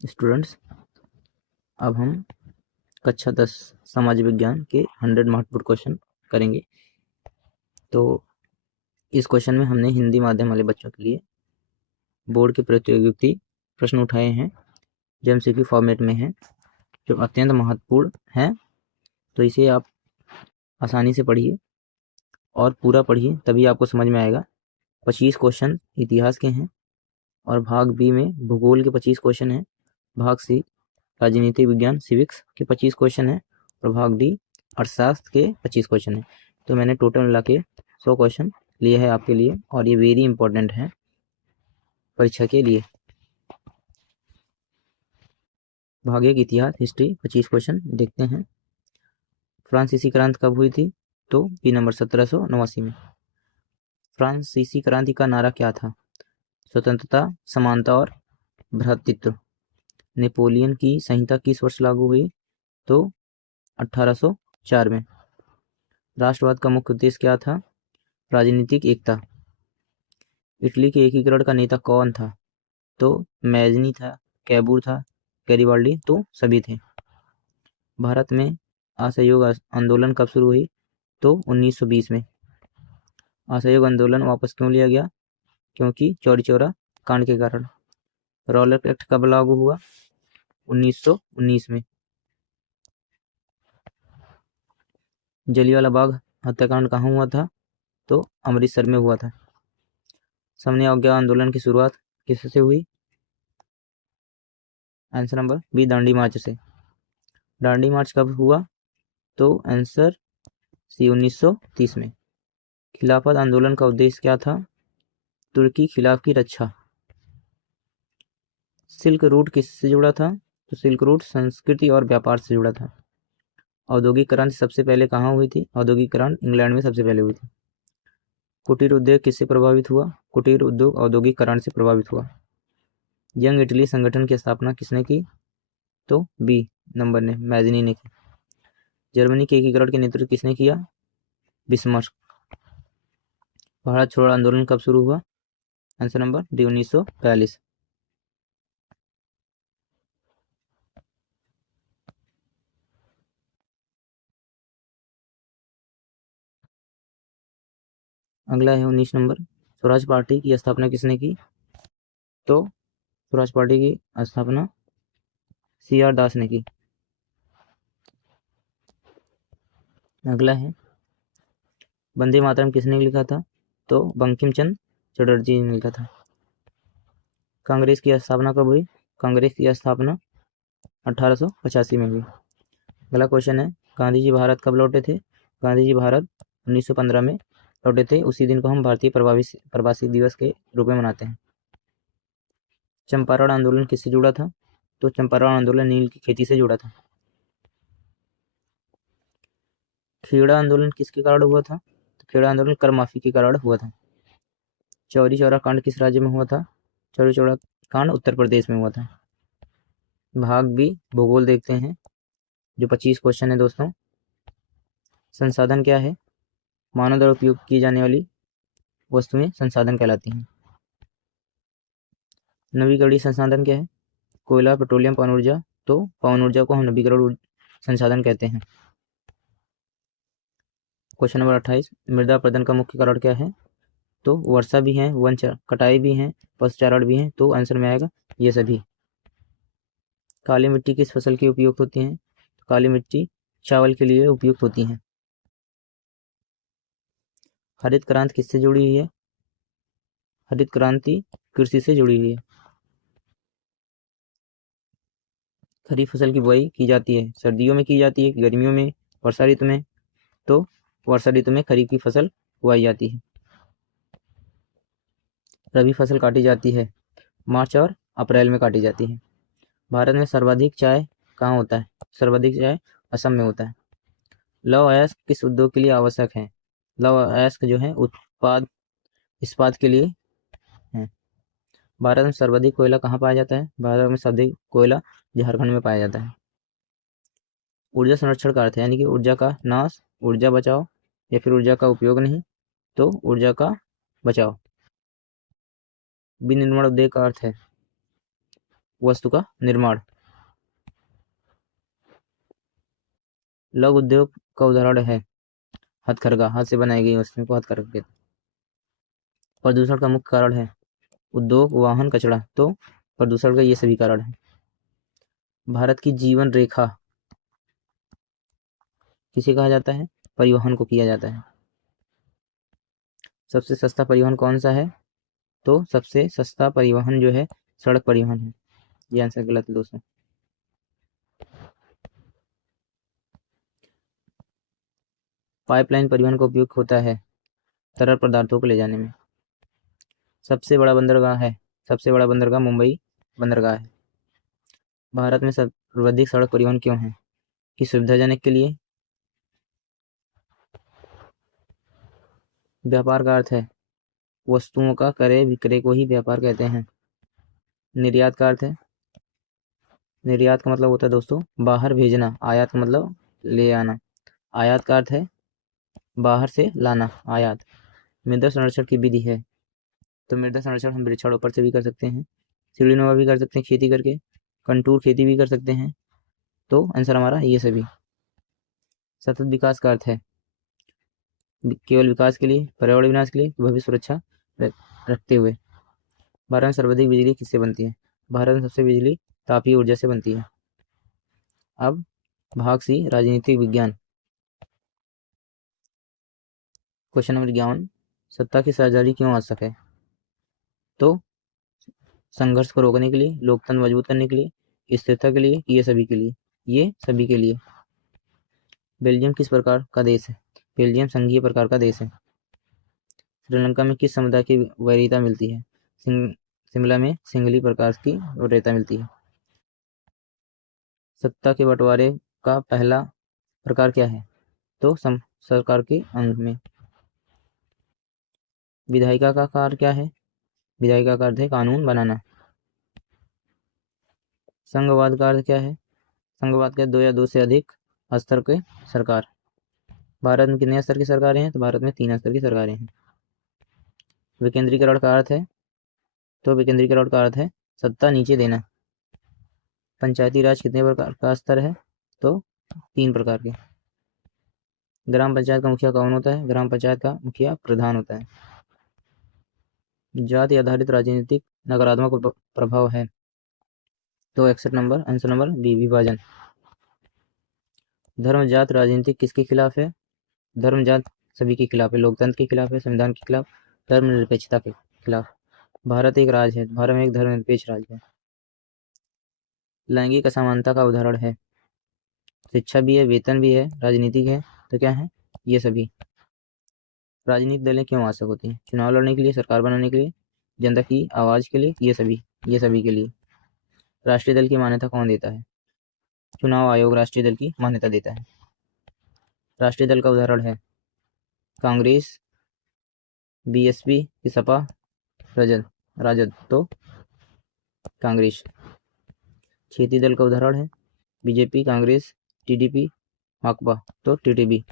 Students, अब हम कक्षा 10 समाज विज्ञान के 100 महत्वपूर्ण क्वेश्चन करेंगे। तो इस क्वेश्चन में हमने हिंदी माध्यम वाले बच्चों के लिए बोर्ड के प्रतियोगिता प्रश्न उठाए हैं जो एमसीक्यू फॉर्मेट में हैं, जो अत्यंत महत्वपूर्ण हैं। तो इसे आप आसानी से पढ़िए और पूरा पढ़िए, तभी आपको समझ में आएगा। 25 क्वेश्चन इतिहास के हैं और भाग बी में भूगोल के 25 क्वेश्चन हैं, भाग सी राजनीति विज्ञान सिविक्स के 25 क्वेश्चन हैं और भाग डी अर्थशास्त्र के 25 क्वेश्चन हैं। तो मैंने टोटल मिला के 100 क्वेश्चन लिए हैं आपके लिए और ये वेरी इंपॉर्टेंट है परीक्षा के लिए। भाग एक इतिहास हिस्ट्री 25 क्वेश्चन देखते हैं। फ्रांसीसी क्रांति कब हुई थी? तो बी नंबर 1789 में। फ्रांसीसी क्रांति का नारा क्या था? स्वतंत्रता, समानता और भ्रातृत्व। नेपोलियन की संहिता किस वर्ष लागू हुई? तो 1804 में। राष्ट्रवाद का मुख्य उद्देश्य क्या था? राजनीतिक एकता। इटली के एकीकरण का नेता कौन था? तो मैजनी था, कैबूर था, गैरिबाल्डी, तो सभी थे। भारत में असहयोग आंदोलन कब शुरू हुई? तो 1920 में। असहयोग आंदोलन वापस क्यों लिया गया? क्योंकि चौरी चौरा कांड के कारण। रॉलेट एक्ट कब लागू हुआ? 1919 में। जलियांवाला बाग हत्याकांड कहाँ हुआ था? तो अमृतसर में हुआ था। समन्वय अवज्ञा आंदोलन की शुरुआत किससे हुई? आंसर नंबर बी दांडी मार्च से। दांडी मार्च कब हुआ? तो आंसर सी 1930 में। खिलाफत आंदोलन का उद्देश्य क्या था? तुर्की खिलाफ की रक्षा। सिल्क रूट किससे जुड़ा था? तो सिल्क रूट संस्कृति और व्यापार से जुड़ा था। औद्योगिक क्रांति सबसे पहले कहाँ हुई थी? औद्योगिक क्रांति इंग्लैंड में सबसे पहले हुई थी। कुटीर उद्योग किससे प्रभावित हुआ? कुटीर उद्योग औद्योगिक क्रांति से प्रभावित हुआ। यंग इटली संगठन की स्थापना किसने की? तो बी नंबर ने मैजनी ने की। जर्मनी के एकीकरण के नेतृत्व किसने किया? बिस्मार्क। भारत छोड़ो आंदोलन कब शुरू हुआ? Answer number D 1942। अगला है 19 नंबर। स्वराज पार्टी की स्थापना किसने की? तो स्वराज पार्टी की स्थापना CR दास ने की। अगला है वंदे मातरम किसने लिखा था? तो बंकिम चंद्र चटर्जी ने लिखा था। कांग्रेस की स्थापना कब हुई? कांग्रेस की स्थापना 1885 में हुई। अगला क्वेश्चन है गांधी जी भारत कब लौटे थे? गांधी जी भारत 1915 में लौटे थे। उसी दिन को हम भारतीय प्रवासी दिवस के रूप में मनाते हैं। चंपारण आंदोलन किससे जुड़ा था? तो चंपारण आंदोलन नील की खेती से जुड़ा था। खेड़ा आंदोलन किसके कारण हुआ था? तो खेड़ा आंदोलन कर माफी के कारण हुआ था। चौरी चौरा कांड किस राज्य में हुआ था? चौरी चौरा कांड उत्तर प्रदेश में हुआ था। भाग बी भूगोल देखते हैं, जो 25 क्वेश्चन है दोस्तों। संसाधन क्या है? मानव द्वारा उपयोग की जाने वाली वस्तुएं संसाधन कहलाती हैं। नवीकरणीय संसाधन क्या है? कोयला, पेट्रोलियम, पवन ऊर्जा। तो पवन ऊर्जा को हम नवीकरण संसाधन कहते हैं। क्वेश्चन नंबर 28, मृदा अपरदन का मुख्य कारण क्या है? तो वर्षा भी है, वन कटाई भी है, पशुचारण भी है। तो आंसर में आएगा ये सभी। काली मिट्टी किस फसल की उपयुक्त होती है? तो काली मिट्टी चावल के लिए उपयुक्त होती है। हरित क्रांति किससे जुड़ी हुई है? हरित क्रांति कृषि से जुड़ी हुई है। खरीफ फसल की बुआई की जाती है सर्दियों में की जाती है, गर्मियों में, वर्षा ऋतु में? तो वर्षा ऋतु में खरीफ की फसल उगाई जाती है। रबी फसल काटी जाती है मार्च और अप्रैल में काटी जाती है। भारत में सर्वाधिक चाय कहाँ होता है? सर्वाधिक चाय असम में होता है। लौह अयस्क किस उद्योग के लिए आवश्यक है? लौह अयस्क जो है उत्पाद इस्पात के लिए है। भारत में सर्वाधिक कोयला कहाँ पाया जाता है? भारत में सर्वाधिक कोयला झारखंड में पाया जाता है। ऊर्जा संरक्षण का अर्थ है यानी कि ऊर्जा का नाश, ऊर्जा बचाओ या फिर ऊर्जा का उपयोग नहीं, तो ऊर्जा का बचाओ। विनिर्माण उद्योग का अर्थ है वस्तु का निर्माण। लघु उद्योग का उदाहरण है हथकरघा, हाथ से बनाई गई वस्तुओं को हथकरघा कहते हैं। प्रदूषण का मुख्य कारण है उद्योग, वाहन, कचरा। तो प्रदूषण का ये सभी कारण है। भारत की जीवन रेखा किसे कहा जाता है? परिवहन को किया जाता है। सबसे सस्ता परिवहन कौन सा है? तो सबसे सस्ता परिवहन जो है सड़क परिवहन है। ये आंसर गलत है दोस्तों। पाइपलाइन परिवहन का उपयोग होता है तरल पदार्थों को ले जाने में। सबसे बड़ा बंदरगाह मुंबई बंदरगाह है। भारत में सर्वाधिक सड़क परिवहन क्यों है? कि सुविधाजनक के लिए। व्यापार का अर्थ है वस्तुओं का क्रय विक्रय को ही व्यापार कहते हैं। निर्यात का अर्थ है, निर्यात का मतलब होता है दोस्तों बाहर भेजना। आयात का मतलब ले आना। आयात का अर्थ है बाहर से लाना, आयात। मृदा संरक्षण की विधि है, तो मृदा संरक्षण हम वृक्षारोपण से भी कर सकते हैं, सीढ़ीनुमा भी कर सकते हैं खेती करके, कंटूर खेती भी कर सकते हैं। तो आंसर हमारा ये सभी। सतत विकास का अर्थ है केवल विकास के लिए, पर्यावरण विनाश के लिए, भविष्य सुरक्षा रखते हुए। भारत में सर्वाधिक बिजली किससे बनती है? भारत में सबसे बिजली तापीय ऊर्जा से बनती है। अब भाग सी, राजनीतिक विज्ञान। क्वेश्चन नंबर 51, सत्ता की साझेदारी क्यों आवश्यक है? तो संघर्ष को रोकने के लिए, लोकतंत्र मजबूत करने के लिए, स्थिरता के लिए, ये सभी के लिए। ये सभी के लिए। बेल्जियम किस प्रकार का देश है? बेल्जियम संघीय प्रकार का देश है। श्रीलंका में किस समुदाय की वरीयता मिलती है? शिमला में सिंघली प्रकार की वरीयता मिलती है। सत्ता के बंटवारे का पहला प्रकार क्या है? तो सरकार के अंग में। विधायिका का कार्य क्या है? विधायिका का अर्थ है कानून बनाना। संघवाद का अर्थ क्या है? संघवाद के 2 या 2 से अधिक स्तर के सरकार। भारत में कितने स्तर की सरकारें हैं? तो भारत में 3 स्तर की सरकारें हैं। विकेंद्रीकरण का अर्थ है, तो विकेंद्रीकरण का अर्थ है सत्ता नीचे देना। पंचायती राज कितने प्रकार का स्तर है? तो 3 प्रकार के। ग्राम पंचायत का मुखिया कौन होता है? ग्राम पंचायत का मुखिया प्रधान होता है। जाति आधारित राजनीतिक नकारात्मक प्रभाव है, तो 61 नंबर, आंसर नंबर बी, विभाजन। धर्म जात राजनीति किसके खिलाफ है? धर्म जात सभी के खिलाफ है, लोकतंत्र के खिलाफ है, संविधान के खिलाफ, धर्मनिरपेक्षता के खिलाफ। भारत एक राज्य है, भारत में एक धर्मनिरपेक्ष राज्य है। लैंगिक असमानता का उदाहरण है, शिक्षा भी है, वेतन भी है, राजनीतिक है, तो क्या है? ये सभी। राजनीतिक दलें क्यों आवश्यक होती हैं? चुनाव लड़ने के लिए, सरकार बनाने के लिए, जनता की आवाज के लिए, ये सभी के लिए। राष्ट्रीय दल की मान्यता कौन देता है? चुनाव आयोग राष्ट्रीय दल की मान्यता देता है। राष्ट्रीय दल का उदाहरण है कांग्रेस, बीएसपी, सपा, राजद, तो कांग्रेस। क्षेत्रीय दल का उदाहरण है बीजेपी, कांग्रेस, टीडीपी, माकपा, तो टीटीपी।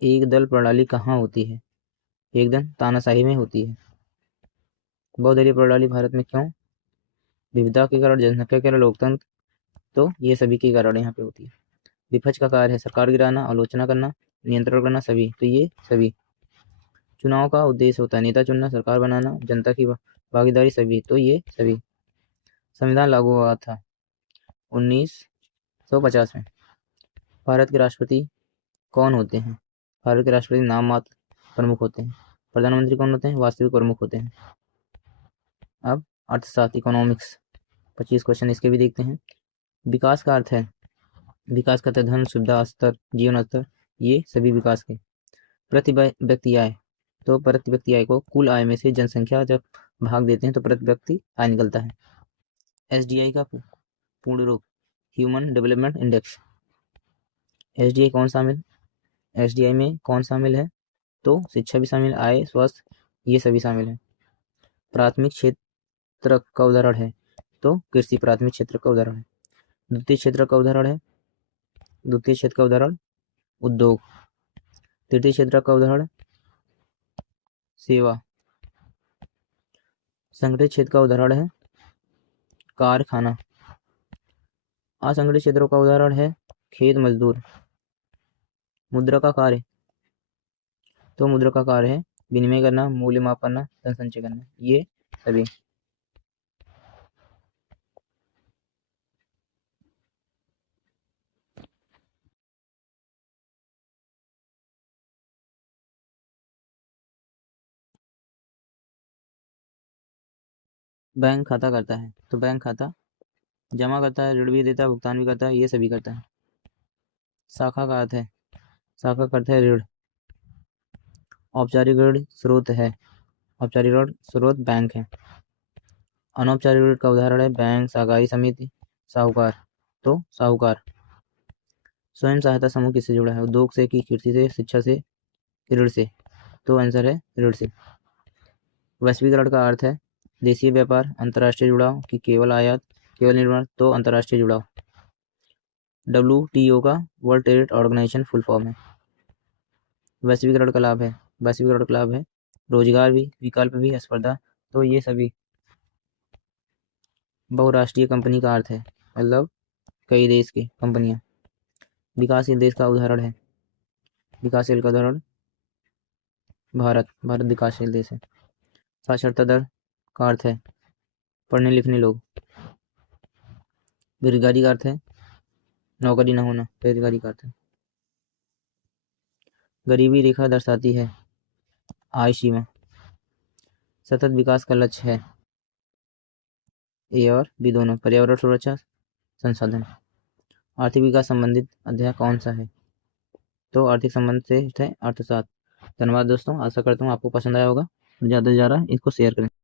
एक दल प्रणाली कहाँ होती है? एक दल तानाशाही में होती है। बहुदलीय प्रणाली भारत में क्यों? विविधता के कारण, जनसंख्या के कारण, लोकतंत्र, तो ये सभी के कारण यहाँ पे होती है। विपक्ष का कार्य है सरकार गिराना, आलोचना करना, नियंत्रण करना, सभी, तो ये सभी। चुनाव का उद्देश्य होता है नेता चुनना, सरकार बनाना, जनता की भागीदारी, सभी, तो ये सभी। संविधान लागू हुआ था 1950 में। भारत के राष्ट्रपति कौन होते हैं? भारत के राष्ट्रपति नाम मात्र प्रमुख होते हैं। प्रधानमंत्री कौन होते हैं? वास्तविक प्रमुख होते हैं। अब अर्थशास्त्र, इकोनॉमिक्स, 25 क्वेश्चन इसके भी देखते हैं। विकास का अर्थ है, विकास का धन, सुविधा स्तर, जीवन स्तर, ये सभी विकास के। प्रति व्यक्ति आय, तो प्रति व्यक्ति आय को कुल आय में से जनसंख्या जब भाग देते हैं तो प्रति व्यक्ति आय निकलता है। एसडीआई का पूर्ण रूप ह्यूमन डेवलपमेंट इंडेक्स। एसडीआई कौन शामिल? एसडीआई में कौन शामिल है? तो शिक्षा भी शामिल, आय, स्वास्थ्य, ये सभी शामिल है। प्राथमिक क्षेत्र का उदाहरण है, तो कृषि प्राथमिक क्षेत्र का उदाहरण है। द्वितीय क्षेत्र का उदाहरण है, द्वितीय क्षेत्र का उदाहरण उद्योग। तृतीय क्षेत्र का उदाहरण सेवा। संगठित क्षेत्र का उदाहरण है कारखाना। असंगठित क्षेत्रों का उदाहरण है खेत मजदूर। मुद्रा का कार्य, तो मुद्रा का कार्य है विनिमय करना, मूल्य माप करना, धन संचय करना, ये सभी। बैंक खाता करता है, तो बैंक खाता जमा करता है, ऋण भी देता है, भुगतान भी करता है, ये सभी करता है। शाखा का अर्थ है, शाखा का अर्थ है ऋण। औपचारिक ऋण स्रोत है, औपचारिक ऋण स्रोत बैंक है। अनौपचारिक ऋण का उदाहरण है बैंक, सहकारी समिति, साहूकार। तो साहूकार। स्वयं सहायता समूह किससे जुड़ा है? उद्योग से, की कृषि से, शिक्षा से, ऋण से। तो आंसर है ऋण से। वैश्वीकरण का अर्थ है देशीय व्यापार, अंतर्राष्ट्रीय जुड़ाव, की केवल आयात, केवल निर्माण। तो अंतर्राष्ट्रीय जुड़ाव। WTO का world trade organization full form है। वैश्वीकरण का लाभ है, वैश्वीकरण का लाभ है रोजगार भी, विकल्प भी, स्पर्धा। तो ये सभी। बहुराष्ट्रीय कंपनी का अर्थ है मतलब कई देश की कंपनियां। विकासशील देश का उदाहरण है, विकासशील का उदाहरण भारत, भारत विकासशील देश है। साक्षरता दर का अर्थ है पढ़ने लिखने लोग। बेरोजगारी का अर्थ है नौकरी न होना, बेरोजगारी का अर्थ है। गरीबी रेखा दर्शाती है आय सीमा। सतत विकास का लक्ष्य है ए और बी दोनों, पर्यावरण सुरक्षा, संसाधन। आर्थिक विकास संबंधित अध्याय कौन सा है? तो आर्थिक संबंध से है अर्थशास्त्र। धन्यवाद दोस्तों, आशा करता हूँ आपको पसंद आया होगा। ज़्यादा से ज़्यादा इसको शेयर करें।